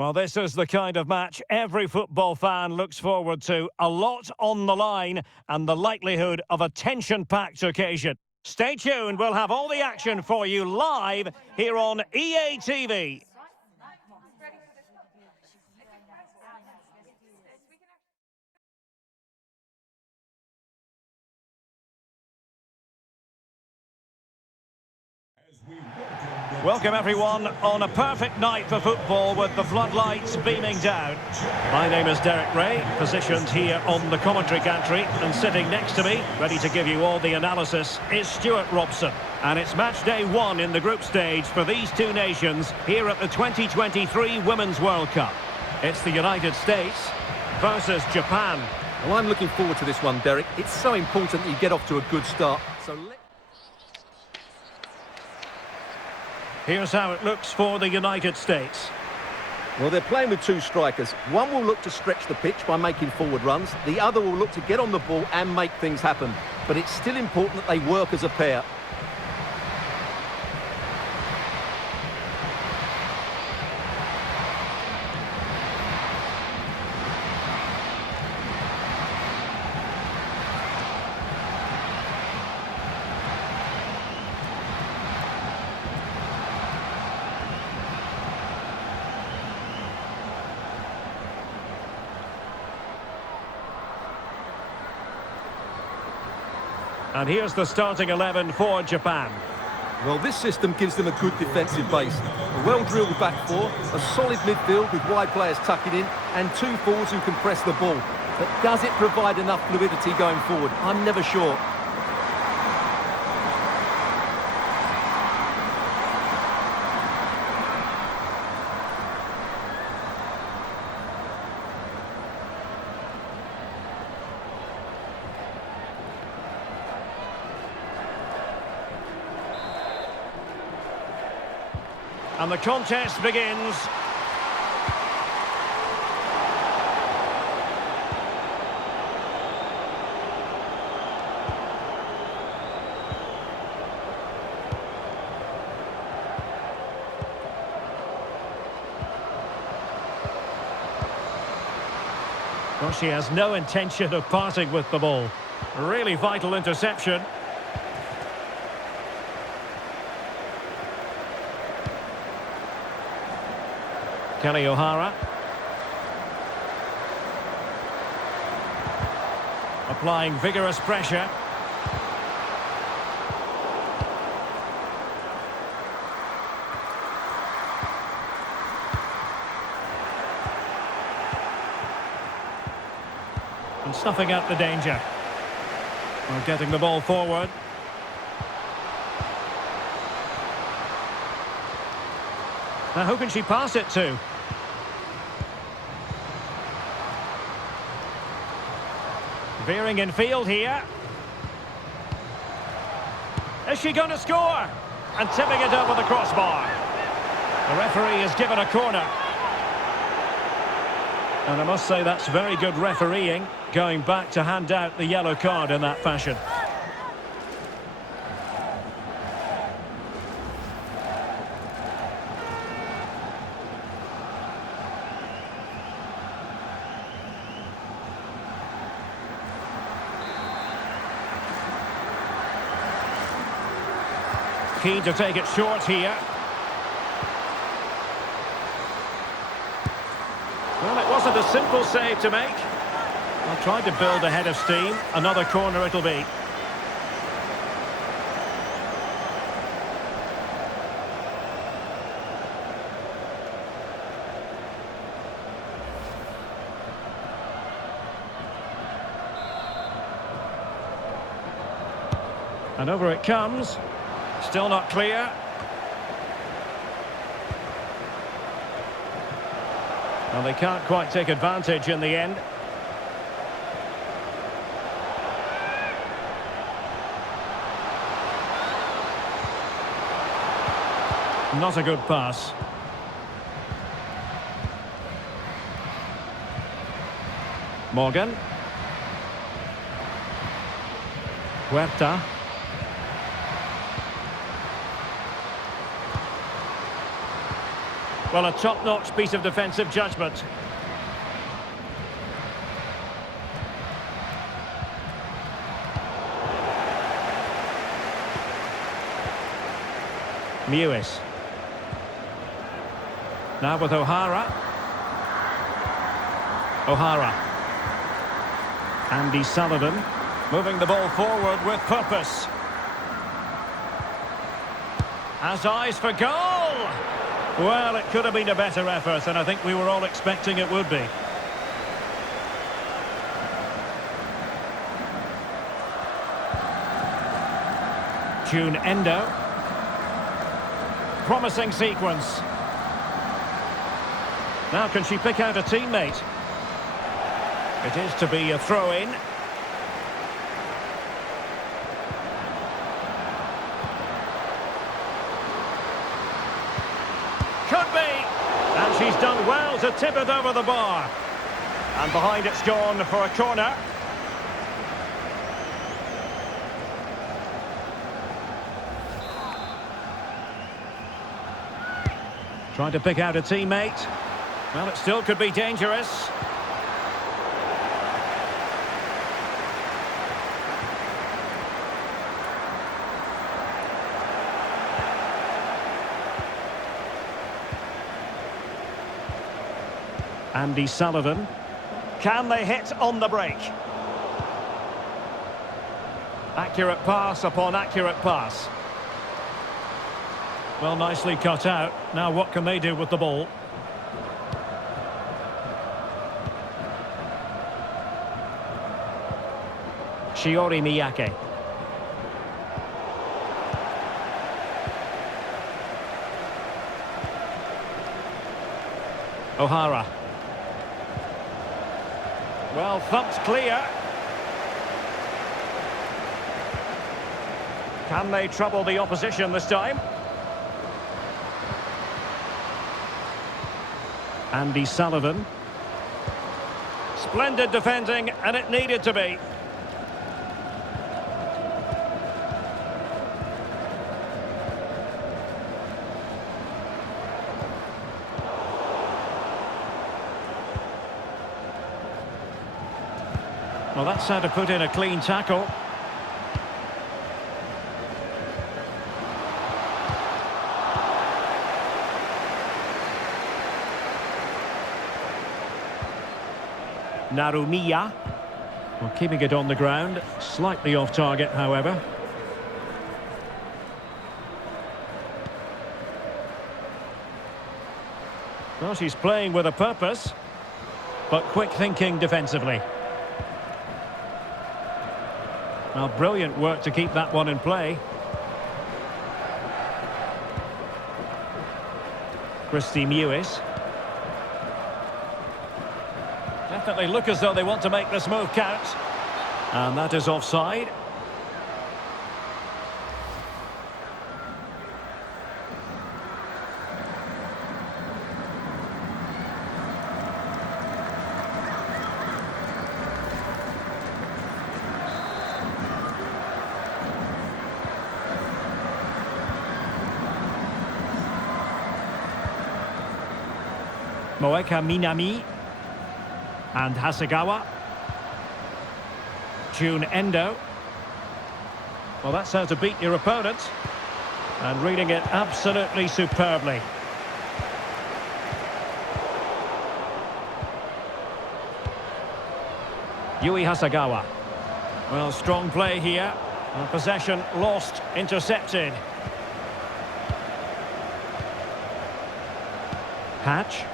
Well, this is the kind of match every football fan looks forward to. A lot on the line and the likelihood of a tension-packed occasion. Stay tuned, we'll have all the action for you live here on EA TV. Welcome everyone on a perfect night for football with the floodlights beaming down. My name is Derek Ray, positioned here on the commentary gantry, and sitting next to me, ready to give you all the analysis, is Stuart Robson. And it's match day 1 in the group stage for these two nations here at the 2023 Women's World Cup. It's the United States versus Japan. Well, I'm looking forward to this one, Derek. It's so important that you get off to a good start. Here's how it looks for the United States. Well, they're playing with two strikers. One will look to stretch the pitch by making forward runs. The other will look to get on the ball and make things happen. But it's still important that they work as a pair. And here's the starting 11 for Japan. Well, this system gives them a good defensive base. A well-drilled back four, a solid midfield with wide players tucking in, and two forwards who can press the ball. But does it provide enough fluidity going forward? I'm never sure. And the contest begins. Well, she has no intention of parting with the ball. A really vital interception. Kelly O'Hara. Applying vigorous pressure. And snuffing out the danger. We're getting the ball forward. Now who can she pass it to? Veering in field here. Is she going to score? And tipping it over the crossbar. The referee has given a corner. And I must say that's very good refereeing, going back to hand out the yellow card in that fashion. Keen to take it short here. Well, it wasn't a simple save to make. Well, tried to build a head of steam. Another corner it'll be. And over it comes. Still not clear. Well, they can't quite take advantage in the end. Not a good pass. Morgan. Huerta. Well, a top-notch piece of defensive judgment. Mewis. Now with O'Hara. O'Hara. Andy Sullivan. Moving the ball forward with purpose. Has eyes for goal! Well, it could have been a better effort, and I think we were all expecting it would be. June Endo. Promising sequence. Now can she pick out a teammate? It is to be a throw-in. Could be! And she's done well to tip it over the bar. And behind it's gone for a corner. Trying to pick out a teammate. Well, it still could be dangerous. Andy Sullivan. Can they hit on the break? Accurate pass upon accurate pass. Well, nicely cut out. Now what can they do with the ball? Shiori Miyake. O'Hara. Well, thumped clear. Can they trouble the opposition this time? Andy Sullivan. Splendid defending, and it needed to be. Well, that's how to put in a clean tackle. Narumiya. Well, keeping it on the ground. Slightly off target, however. Well, she's playing with a purpose, but quick thinking defensively. Well, brilliant work to keep that one in play. Christy Mewis. Definitely look as though they want to make this move count. And that is offside. Moeka Minami and Hasegawa. June Endo. Well, that's how to beat your opponent. And reading it absolutely superbly. Yui Hasegawa. Well, strong play here. Possession lost, intercepted. Hatch.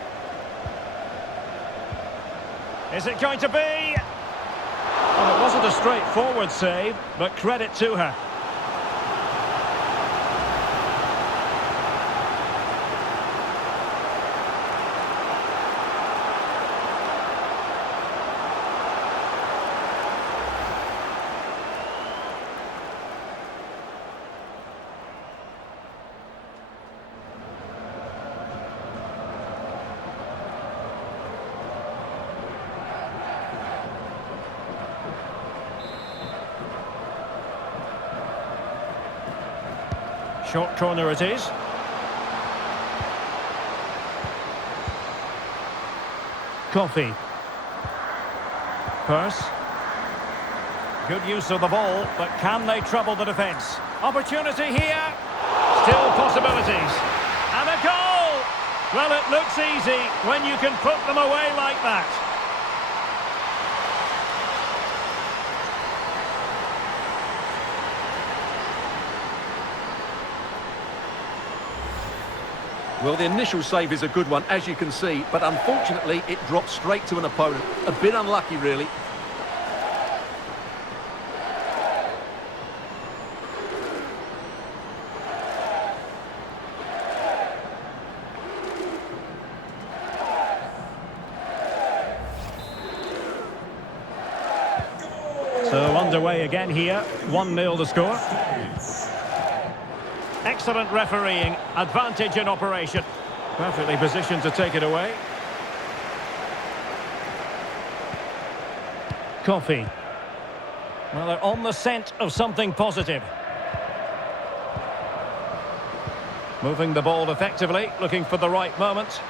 Is it going to be? Well, it wasn't a straightforward save, but credit to her. Short corner it is. Coffee. Purse. Good use of the ball, but can they trouble the defence? Opportunity here. Still possibilities. And a goal! Well, it looks easy when you can put them away like that. Well, the initial save is a good one, as you can see, but unfortunately it dropped straight to an opponent. A bit unlucky, really. So underway again here, 1-0 the score. Excellent refereeing, advantage in operation. Perfectly positioned to take it away. Coffee. Well, they're on the scent of something positive. Moving the ball effectively, looking for the right moment.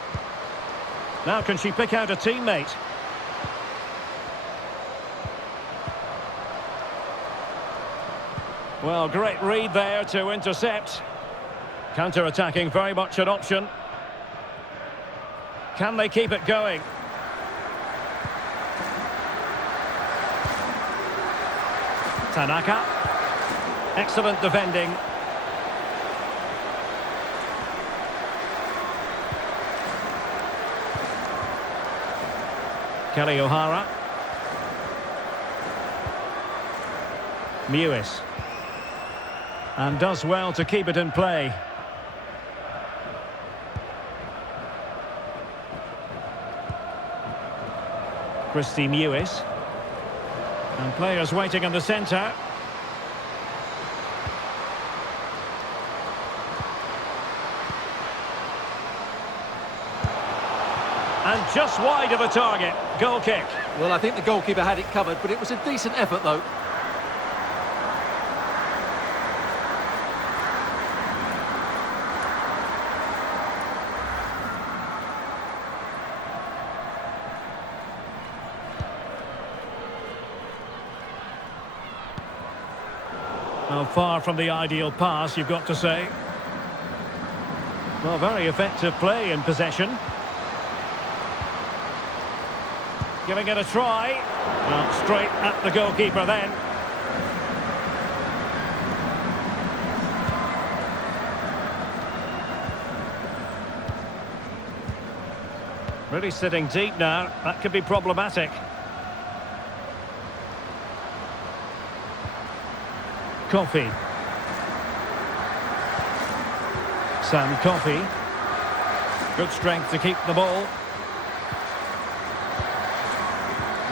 Now can she pick out a teammate? Well, great read there to intercept. Counter-attacking, very much an option. Can they keep it going? Tanaka. Excellent defending. Kelly O'Hara. Mewis. And does well to keep it in play. Christy Mewis. And players waiting in the centre. And just wide of the target. Goal kick. Well, I think the goalkeeper had it covered, but it was a decent effort, though. Well, far from the ideal pass, you've got to say. Well, very effective play in possession. Giving it a try. Well, straight at the goalkeeper then. Really sitting deep now. That could be problematic. Coffee. Sam Coffee. Good strength to keep the ball.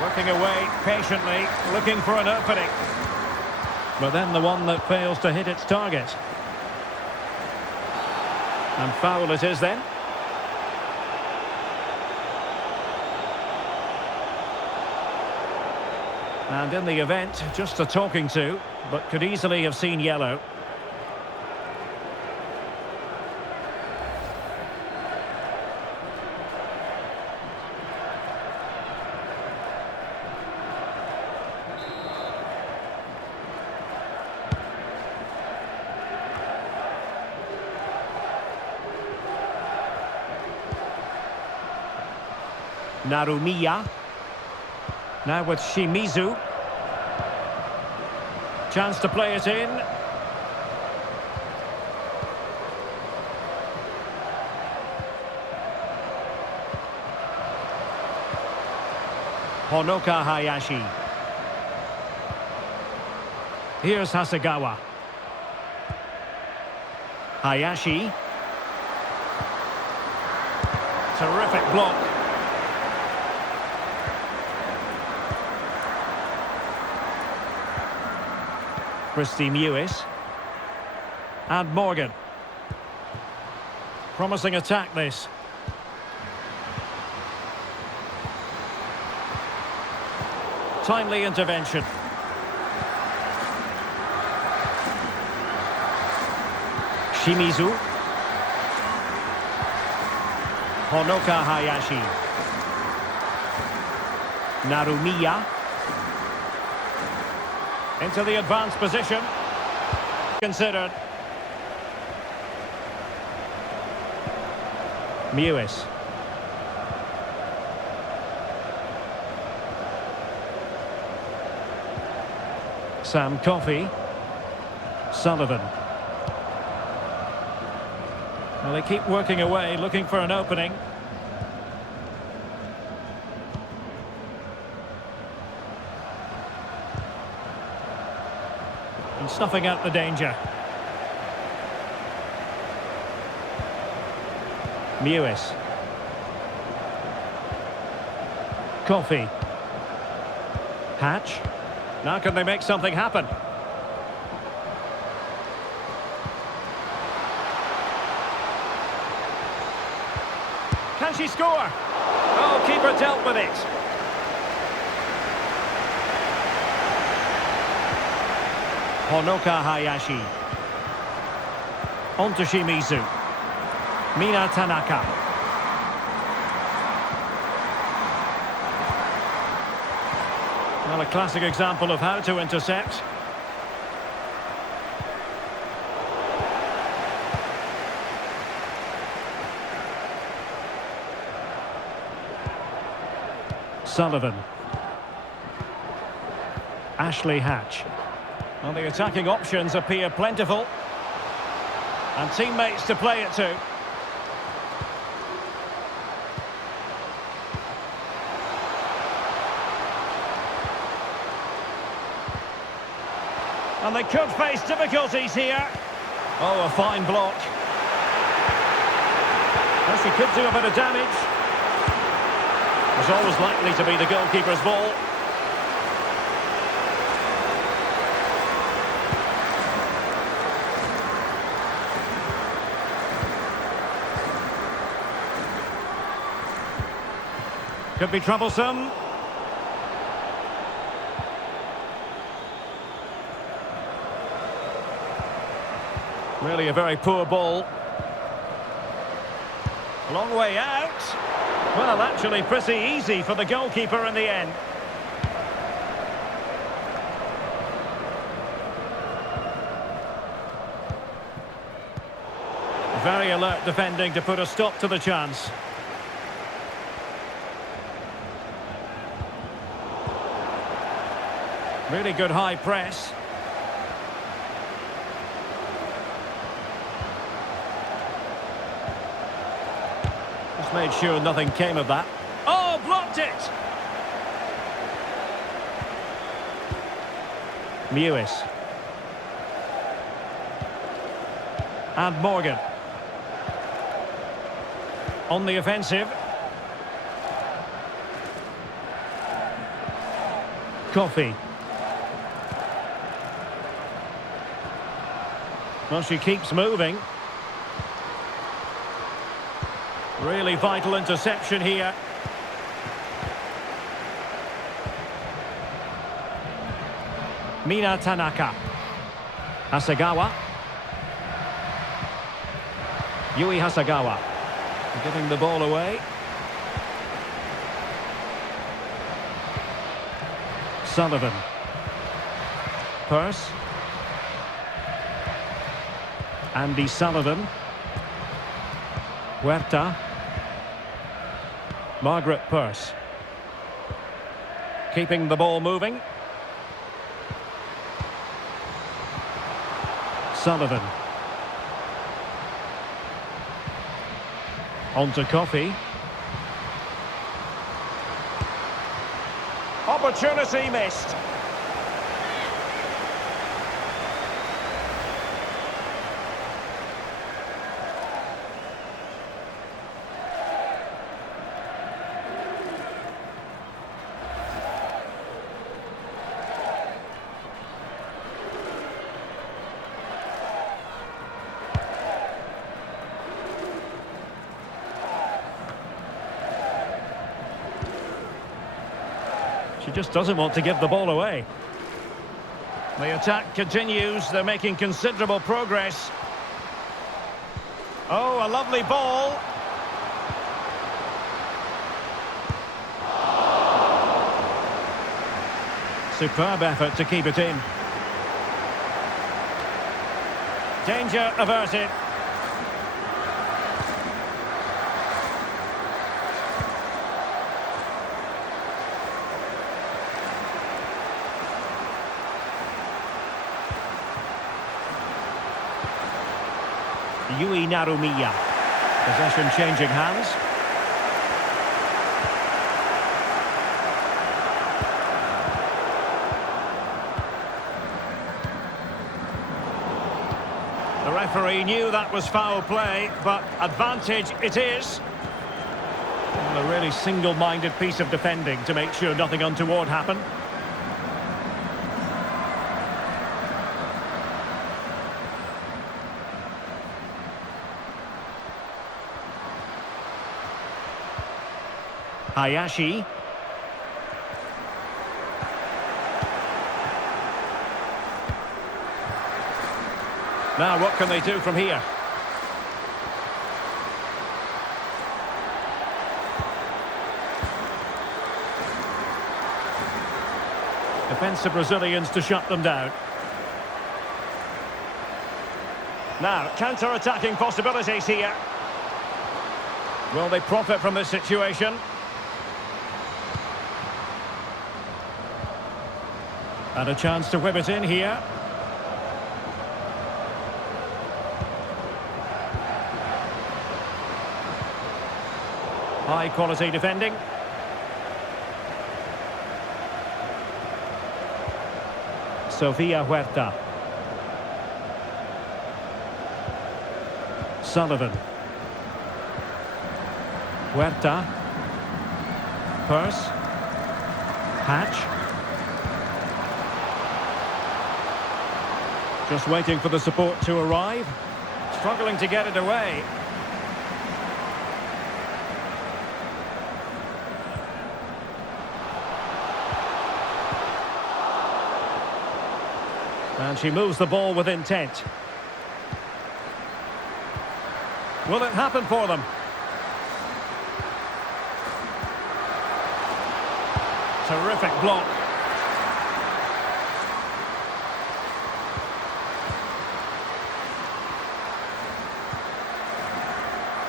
Working away patiently, looking for an opening. But then the one that fails to hit its target. And foul it is then. And in the event, just a talking to, but could easily have seen yellow. Narumiya. Now with Shimizu. Chance to play it in. Honoka Hayashi. Here's Hasegawa. Hayashi. Terrific block. Christy Mewis. And Morgan. Promising attack this. Timely intervention. Shimizu. Honoka Hayashi. Narumiya. Into the advanced position. Considered. Mewis. Sam Coffey. Sullivan. Well, they keep working away, looking for an opening. And snuffing out the danger. Mewis. Coffey. Hatch. Now can they make something happen? Can she score? Oh, keeper dealt with it. Honoka Hayashi. On to Shimizu. Mina Tanaka. Well, a classic example of how to intercept. Sullivan. Ashley Hatch. Well, the attacking options appear plentiful. And teammates to play it to. And they could face difficulties here. Oh, a fine block. Well, she could do a bit of damage. Was always likely to be the goalkeeper's ball. Could be troublesome. Really a very poor ball. A long way out. Well, actually pretty easy for the goalkeeper in the end. Very alert defending to put a stop to the chance. Really good high press. Just made sure nothing came of that. Oh, blocked it! Mewis. And Morgan. On the offensive. Coffey. Well, she keeps moving. Really vital interception here. Mina Tanaka. Hasegawa. Yui Hasegawa. Giving the ball away. Sullivan. Pearce. Andy Sullivan. Huerta. Margaret Pearce. Keeping the ball moving. Sullivan. On to Coffey. Opportunity missed. She just doesn't want to give the ball away. The attack continues. They're making considerable progress. Oh, a lovely ball. Superb effort to keep it in. Danger averted. Yui Narumiya. Possession changing hands. The referee knew that was foul play, but advantage it is. And a really single-minded piece of defending to make sure nothing untoward happened. Hayashi. Now what can they do from here? Defensive Brazilians to shut them down. Now, counter-attacking possibilities here. Will they profit from this situation? And a chance to whip it in here. High quality defending. Sofia Huerta. Sullivan. Huerta. Purse. Hatch. Just waiting for the support to arrive. Struggling to get it away. And she moves the ball with intent. Will it happen for them? Terrific block.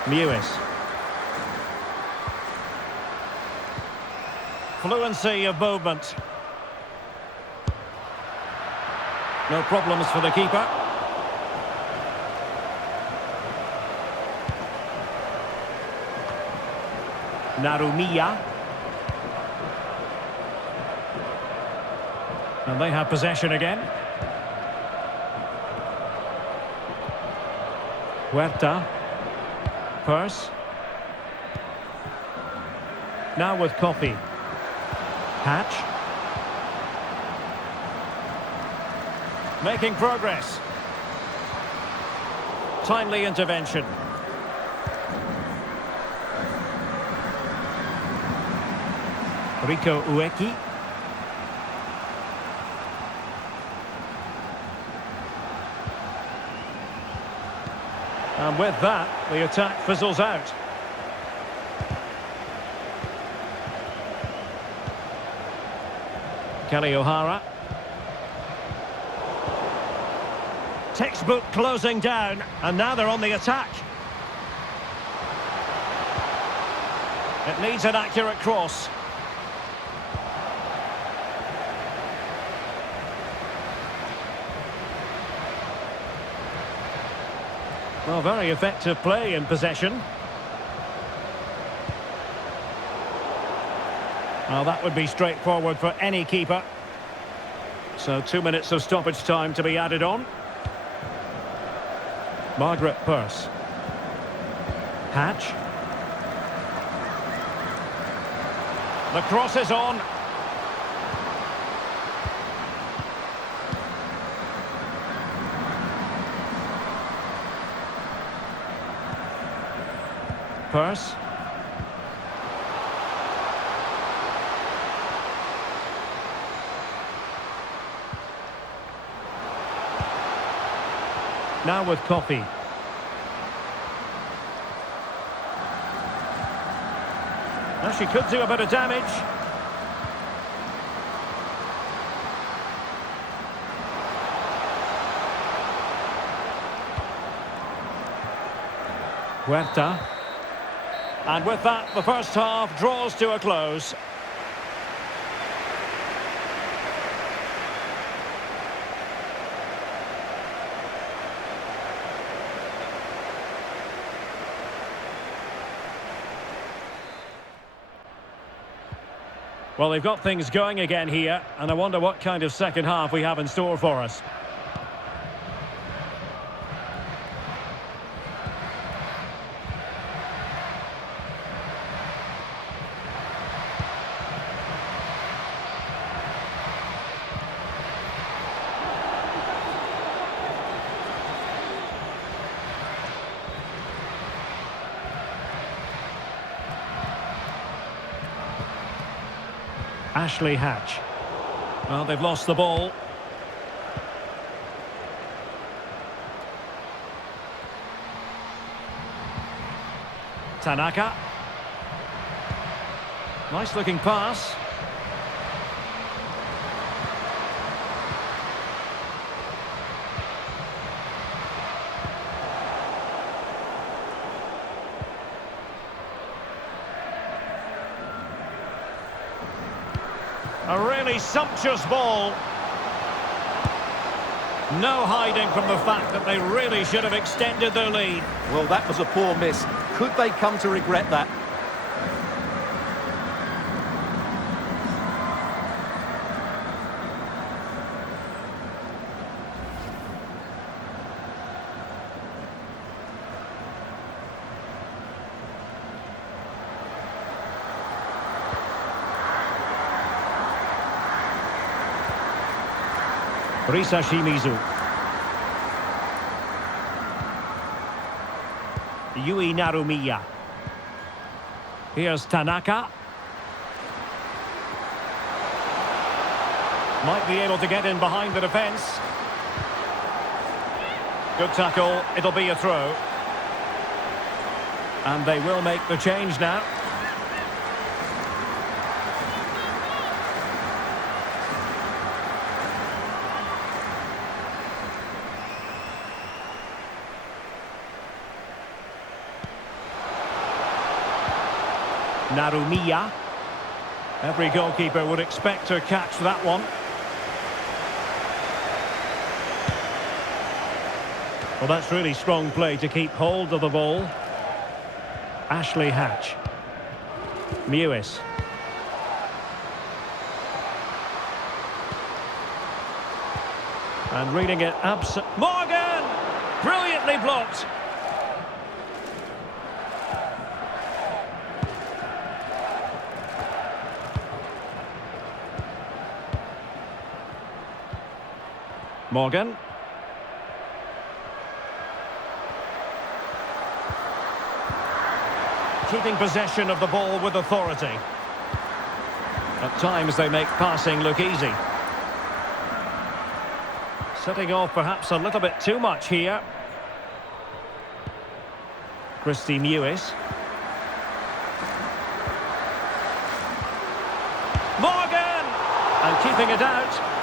Mewis. Fluency of movement. No problems for the keeper. Narumiya. And they have possession again. Huerta. Purse. Now with Coffey. Hatch. Making progress. Timely intervention. Rico Ueki. And with that, the attack fizzles out. Kelly O'Hara. Textbook closing down, and now they're on the attack. It needs an accurate cross. Well, very effective play in possession. Well, that would be straightforward for any keeper. So 2 minutes of stoppage time to be added on. Margaret Purse. Hatch. The cross is on. Purse. Now with Coffey. Now she could do a bit of damage. Huerta. And with that, the first half draws to a close. Well, they've got things going again here, and I wonder what kind of second half we have in store for us. Ashley Hatch. Well, they've lost the ball. Tanaka. Nice looking pass. A really sumptuous ball. No hiding from the fact that they really should have extended their lead. Well, that was a poor miss. Could they come to regret that? Risa Shimizu. Yui Narumiya. Here's Tanaka. Might be able to get in behind the defence. Good tackle. It'll be a throw. And they will make the change now. Narumiya. Every goalkeeper would expect to catch that one. Well, that's really strong play to keep hold of the ball. Ashley Hatch. Mewis. And reading it Morgan! Brilliantly blocked. Morgan. Keeping possession of the ball with authority. At times they make passing look easy. Setting off perhaps a little bit too much here. Christy Mewis. Morgan! And keeping it out.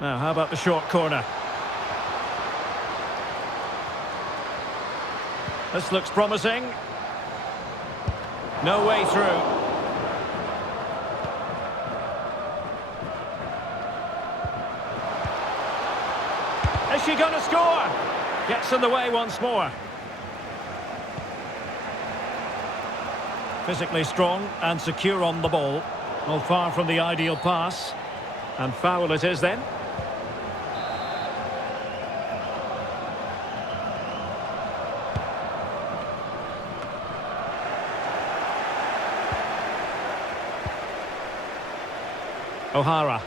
Now, how about the short corner? This looks promising. No way through. Is she going to score? Gets in the way once more. Physically strong and secure on the ball. Well, far from the ideal pass. And foul it is then. O'Hara.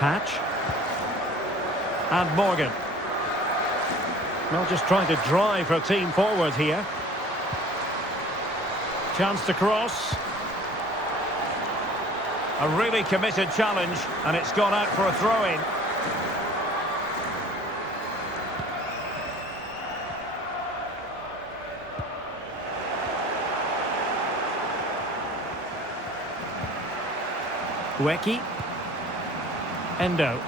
Hatch. And Morgan. Well, just trying to drive her team forward here. Chance to cross. A really committed challenge, and it's gone out for a throw-in. Ueki. Endo.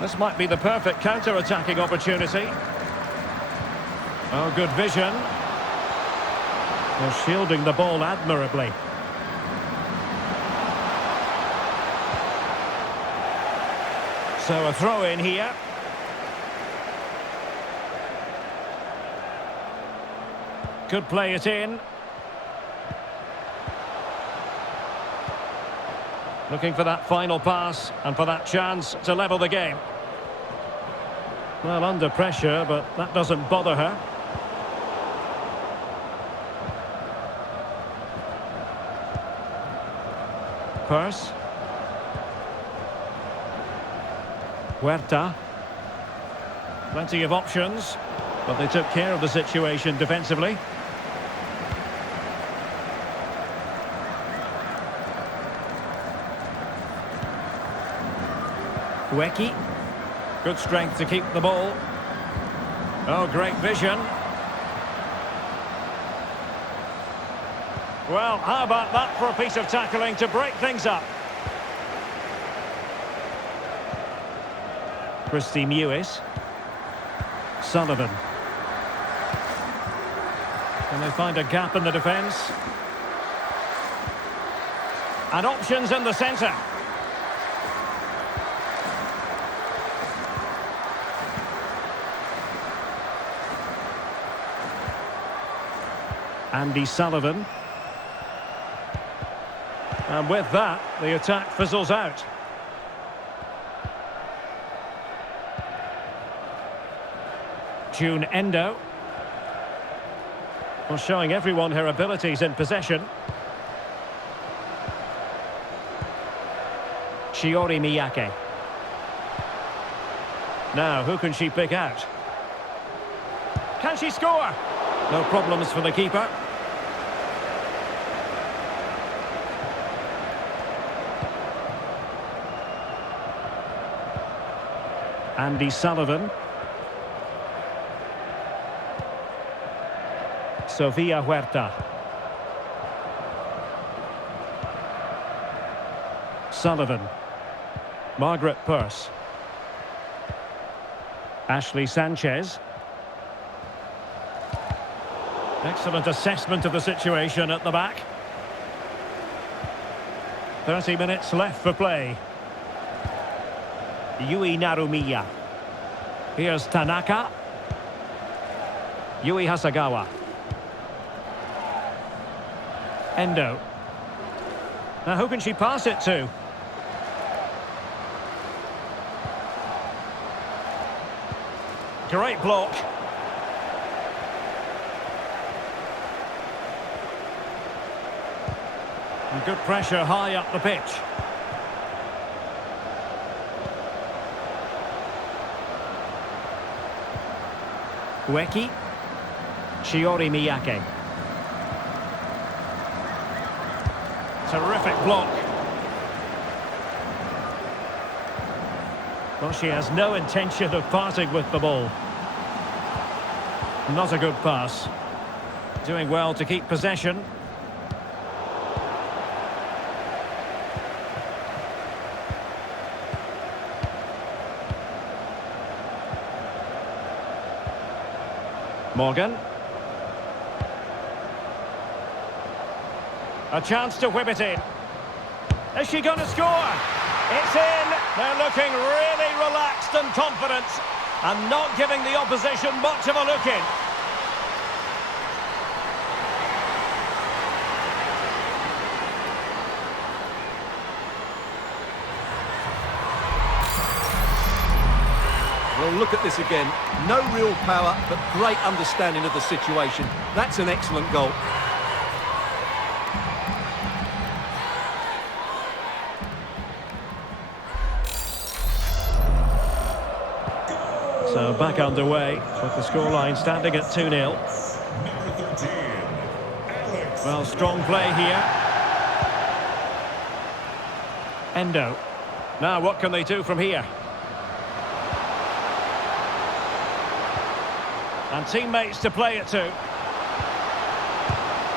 This might be the perfect counter-attacking opportunity. Oh, good vision. They're shielding the ball admirably. So a throw in here. Could play it in. Looking for that final pass and for that chance to level the game. Well, under pressure, but that doesn't bother her. Purse. Huerta. Plenty of options, but they took care of the situation defensively. Ueki. Good strength to keep the ball. Oh, great vision. Well, how about that for a piece of tackling to break things up? Christy Mewis. Sullivan. Can they find a gap in the defence? And options in the centre. Andy Sullivan. And with that, the attack fizzles out. June Endo. Well, showing everyone her abilities in possession. Shiori Miyake. Now, who can she pick out? Can she score? No problems for the keeper. Andy Sullivan. Sofia Huerta. Sullivan. Margaret Purse. Ashley Sanchez. Excellent assessment of the situation at the back. 30 minutes left for play. Yui Narumiya. Here's Tanaka. Yui Hasagawa. Endo. Now who can she pass it to? Great block. And good pressure high up the pitch. Ueki. Shiori Miyake. Terrific block. Well, she has no intention of parting with the ball. Not a good pass. Doing well to keep possession. Morgan. A chance to whip it in. Is she going to score? It's in. They're looking really relaxed and confident and not giving the opposition much of a look in. Well, look at this again. No real power, but great understanding of the situation. That's an excellent goal. So back underway with the scoreline standing at 2-0. Well, strong play here. Endo. Now what can they do from here? And teammates to play it to.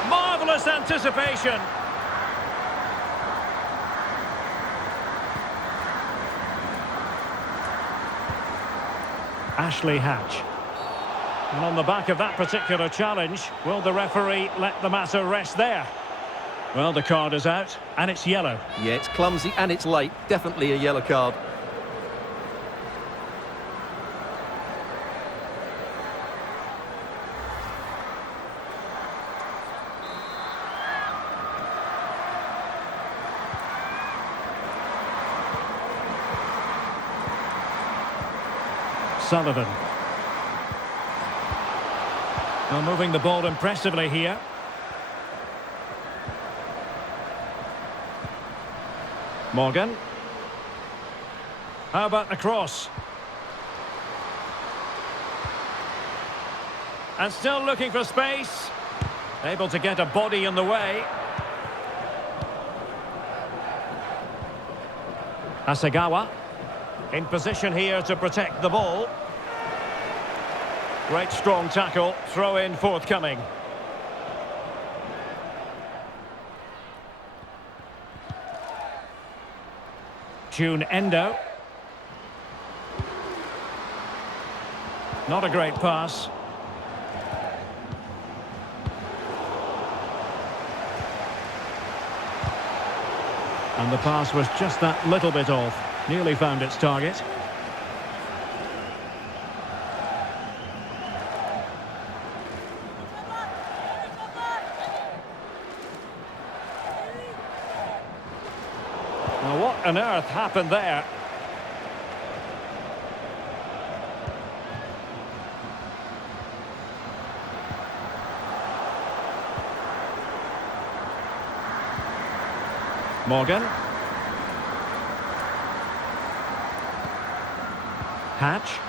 Marvellous anticipation. Ashley Hatch. And on the back of that particular challenge, will the referee let the matter rest there? Well, the card is out, and it's yellow. Yeah, it's clumsy and it's late. Definitely a yellow card. Sullivan. Well, moving the ball impressively here. Morgan. How about the cross? And still looking for space. Able to get a body in the way. Hasegawa. In position here to protect the ball. Great strong tackle, throw in forthcoming. June Endo. Not a great pass. And the pass was just that little bit off. Nearly found its target. Now what on earth happened there? Morgan. Hatch.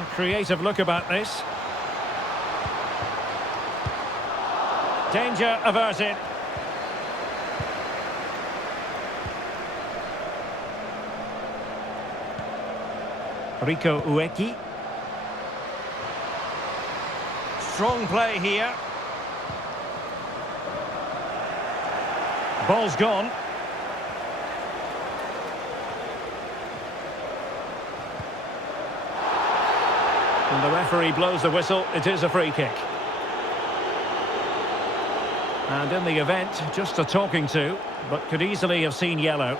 A creative look about this. Danger averted. Rico Ueki. Strong play here. Ball's gone. And the referee blows the whistle. It is a free kick. And in the event, just a talking to, but could easily have seen yellow.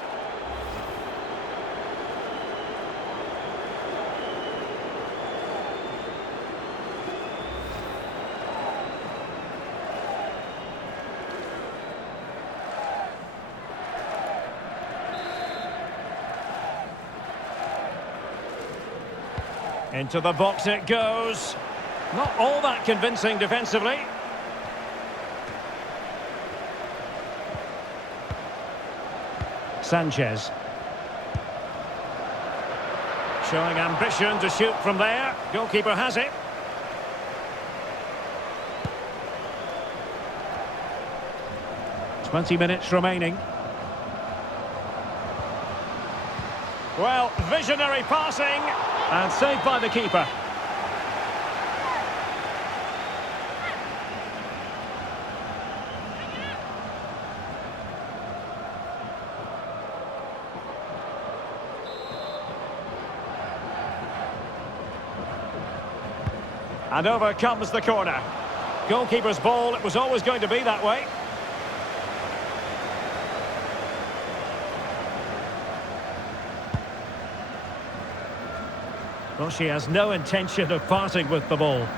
Into the box it goes. Not all that convincing defensively. Sanchez. Showing ambition to shoot from there. Goalkeeper has it. "20 minutes remaining. Well, visionary passing. And saved by the keeper. And over comes the corner. Goalkeeper's ball, it was always going to be that way. Well, she has no intention of parting with the ball.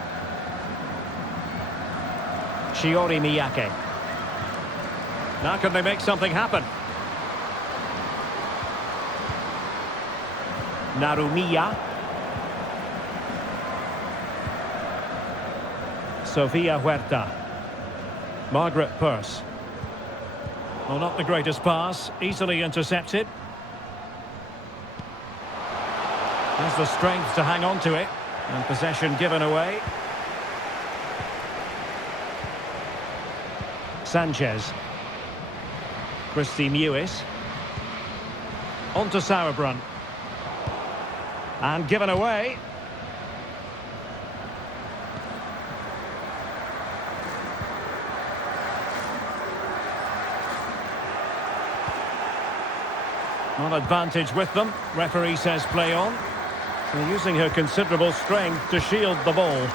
Shiori Miyake. Now can they make something happen? Narumiya. Sofia Huerta. Margaret Purse. Well, not the greatest pass. Easily intercepted. Has the strength to hang on to it. And possession given away. Sanchez. Christy Mewis. On to Sauerbrunn. And given away. On advantage with them. Referee says play on. They're using her considerable strength to shield the ball.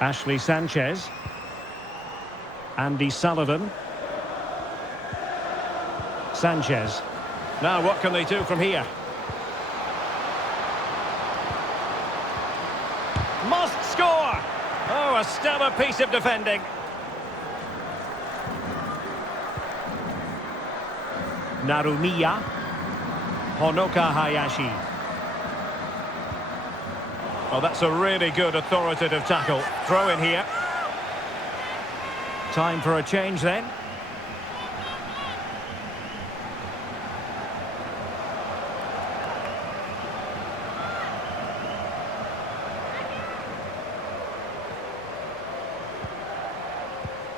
Ashley Sanchez. Andy Sullivan. Sanchez. Now what can they do from here? Must score! Oh, a stellar piece of defending. Narumiya. Honoka Hayashi. Oh, that's a really good authoritative tackle. Throw in here. Time for a change then.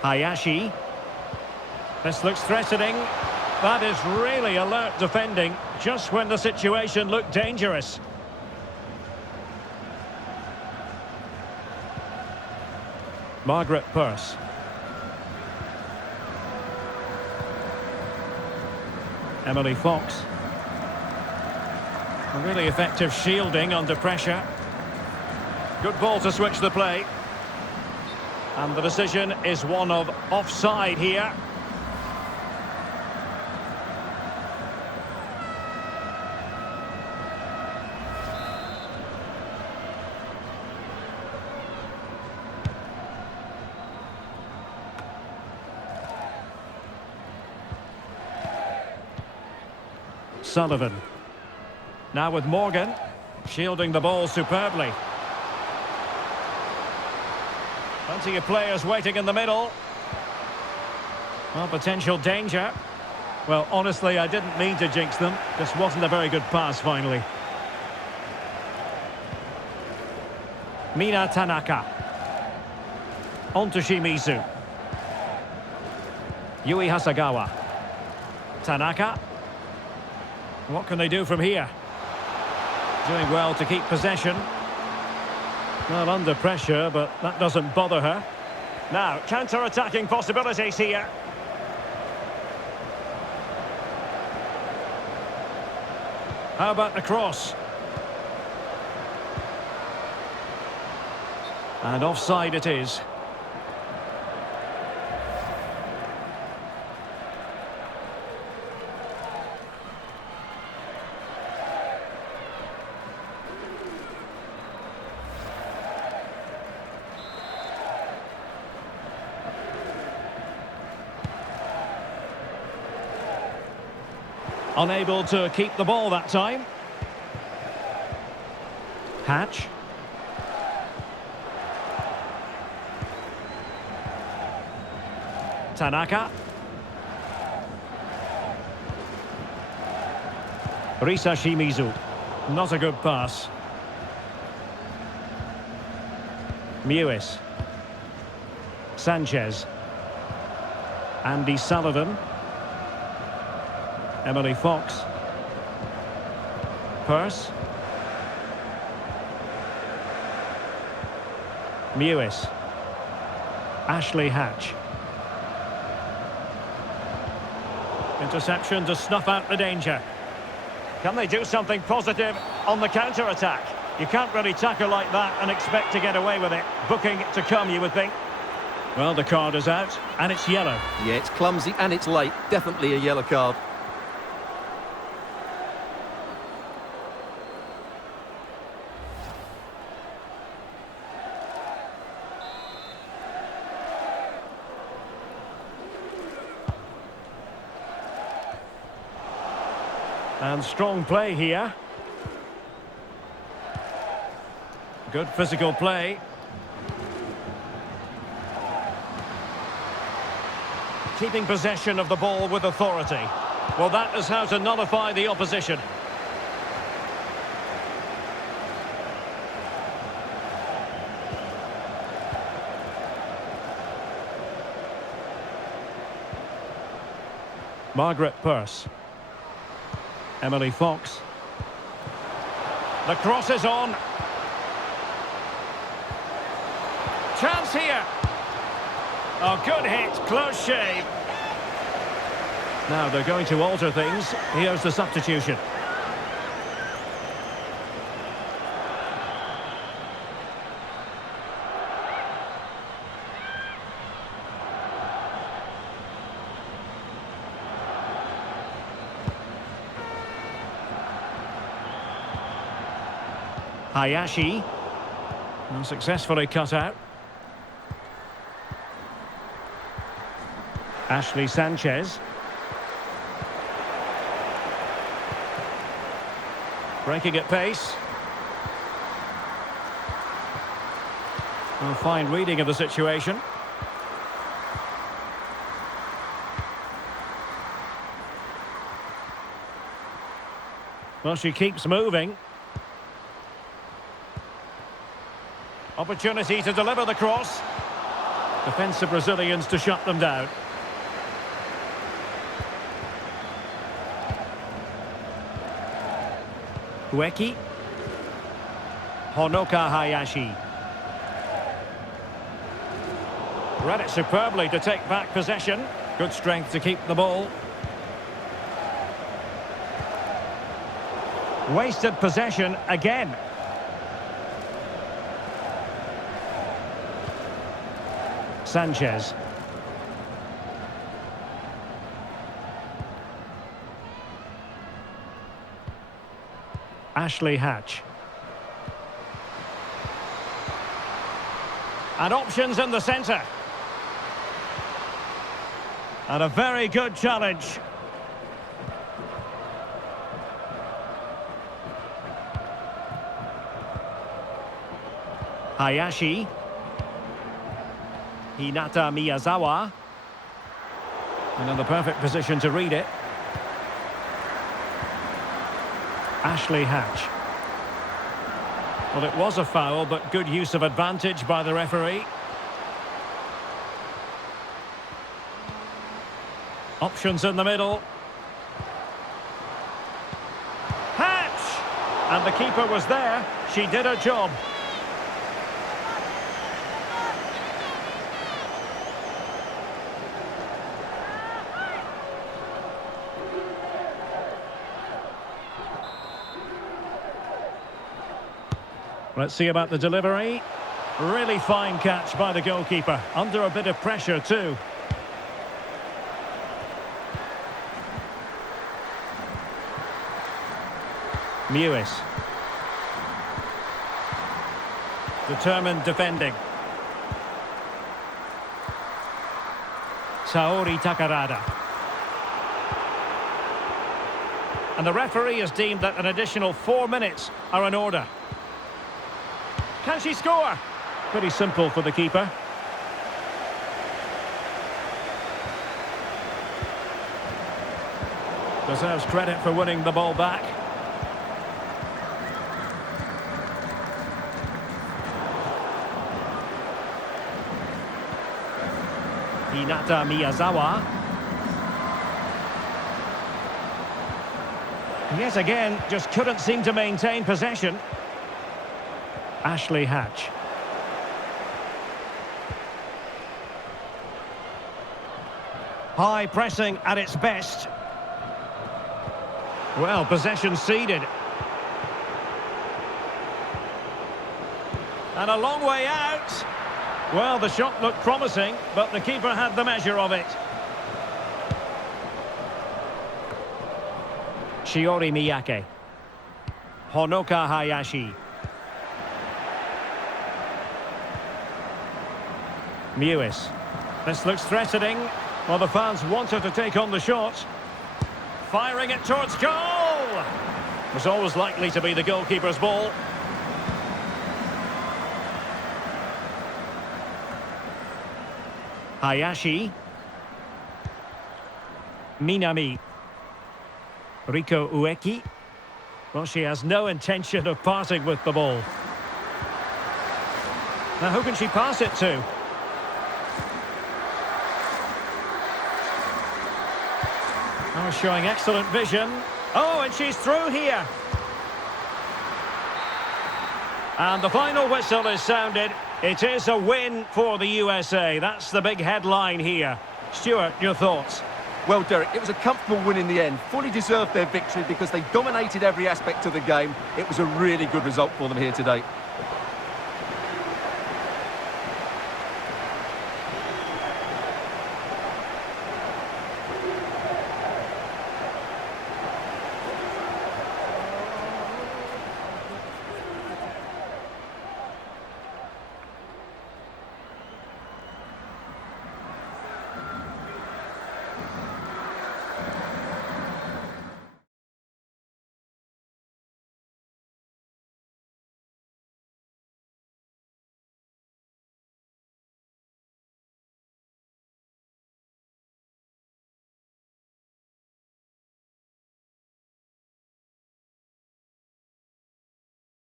Hayashi. This looks threatening. That is really alert defending, just when the situation looked dangerous. Margaret Purse. Emily Fox. Really effective shielding under pressure. Good ball to switch the play. And the decision is one of offside here. Sullivan. Now with Morgan, shielding the ball superbly. Plenty of players waiting in the middle. Well, potential danger. Well, honestly, I didn't mean to jinx them. This wasn't a very good pass, finally. Mina Tanaka. On to Shimizu. Yui Hasagawa. Tanaka. What can they do from here? Doing well to keep possession. Well, under pressure, but that doesn't bother her. Now, counter-attacking possibilities here. How about the cross? And offside it is. Unable to keep the ball that time. Hatch. Tanaka. Risa Shimizu. Not a good pass. Mewis. Sanchez. Andy Sullivan. Emily Fox. Purse. Mewis. Ashley Hatch. Interception to snuff out the danger. Can they do something positive on the counter-attack? You can't really tackle like that and expect to get away with it. Booking to come, you would think. Well, the card is out, and it's yellow. Yeah, it's clumsy and it's late. Definitely a yellow card. And strong play here. Good physical play. Keeping possession of the ball with authority. Well, that is how to nullify the opposition. Margaret Purse. Emily Fox. The cross is on. Chance here. Oh, good hit. Close shave. Now they're going to alter things. Here's the substitution. Hayashi. Successfully cut out. Ashley Sanchez. Breaking at pace. A fine reading of the situation. Well, she keeps moving. Opportunity to deliver the cross. Defensive Brazilians to shut them down. Ueki. Honoka Hayashi. Read it superbly to take back possession. Good strength to keep the ball. Wasted possession again. Sanchez. Ashley Hatch. And options in the centre. And a very good challenge. Hayashi. Hinata Miyazawa. And in the perfect position to read it. Ashley Hatch. Well, it was a foul, but good use of advantage by the referee. Options in the middle. Hatch! And the keeper was there. She did her job. Let's see about the delivery. Really fine catch by the goalkeeper. Under a bit of pressure too. Mewis. Determined defending. Saori Takarada. And the referee has deemed that an additional 4 minutes are in order. Can she score? Pretty simple for the keeper. Deserves credit for winning the ball back. Hinata Miyazawa. Yet again, just couldn't seem to maintain possession. Ashley Hatch. High pressing at its best. Well, possession ceded. And a long way out. Well, the shot looked promising, but the keeper had the measure of it. Shiori Miyake. Honoka Hayashi. Mewis. This looks threatening. Well, the fans wanted to take on the shot. Firing it towards goal! It was always likely to be the goalkeeper's ball. Hayashi. Minami. Riko Ueki. Well, she has no intention of parting with the ball. Now, who can she pass it to? Oh, showing excellent vision. Oh, and she's through here. And the final whistle is sounded. It is a win for the USA. That's the big headline here. Stuart, your thoughts? Well, Derek, it was a comfortable win in the end. Fully deserved their victory because they dominated every aspect of the game. It was a really good result for them here today.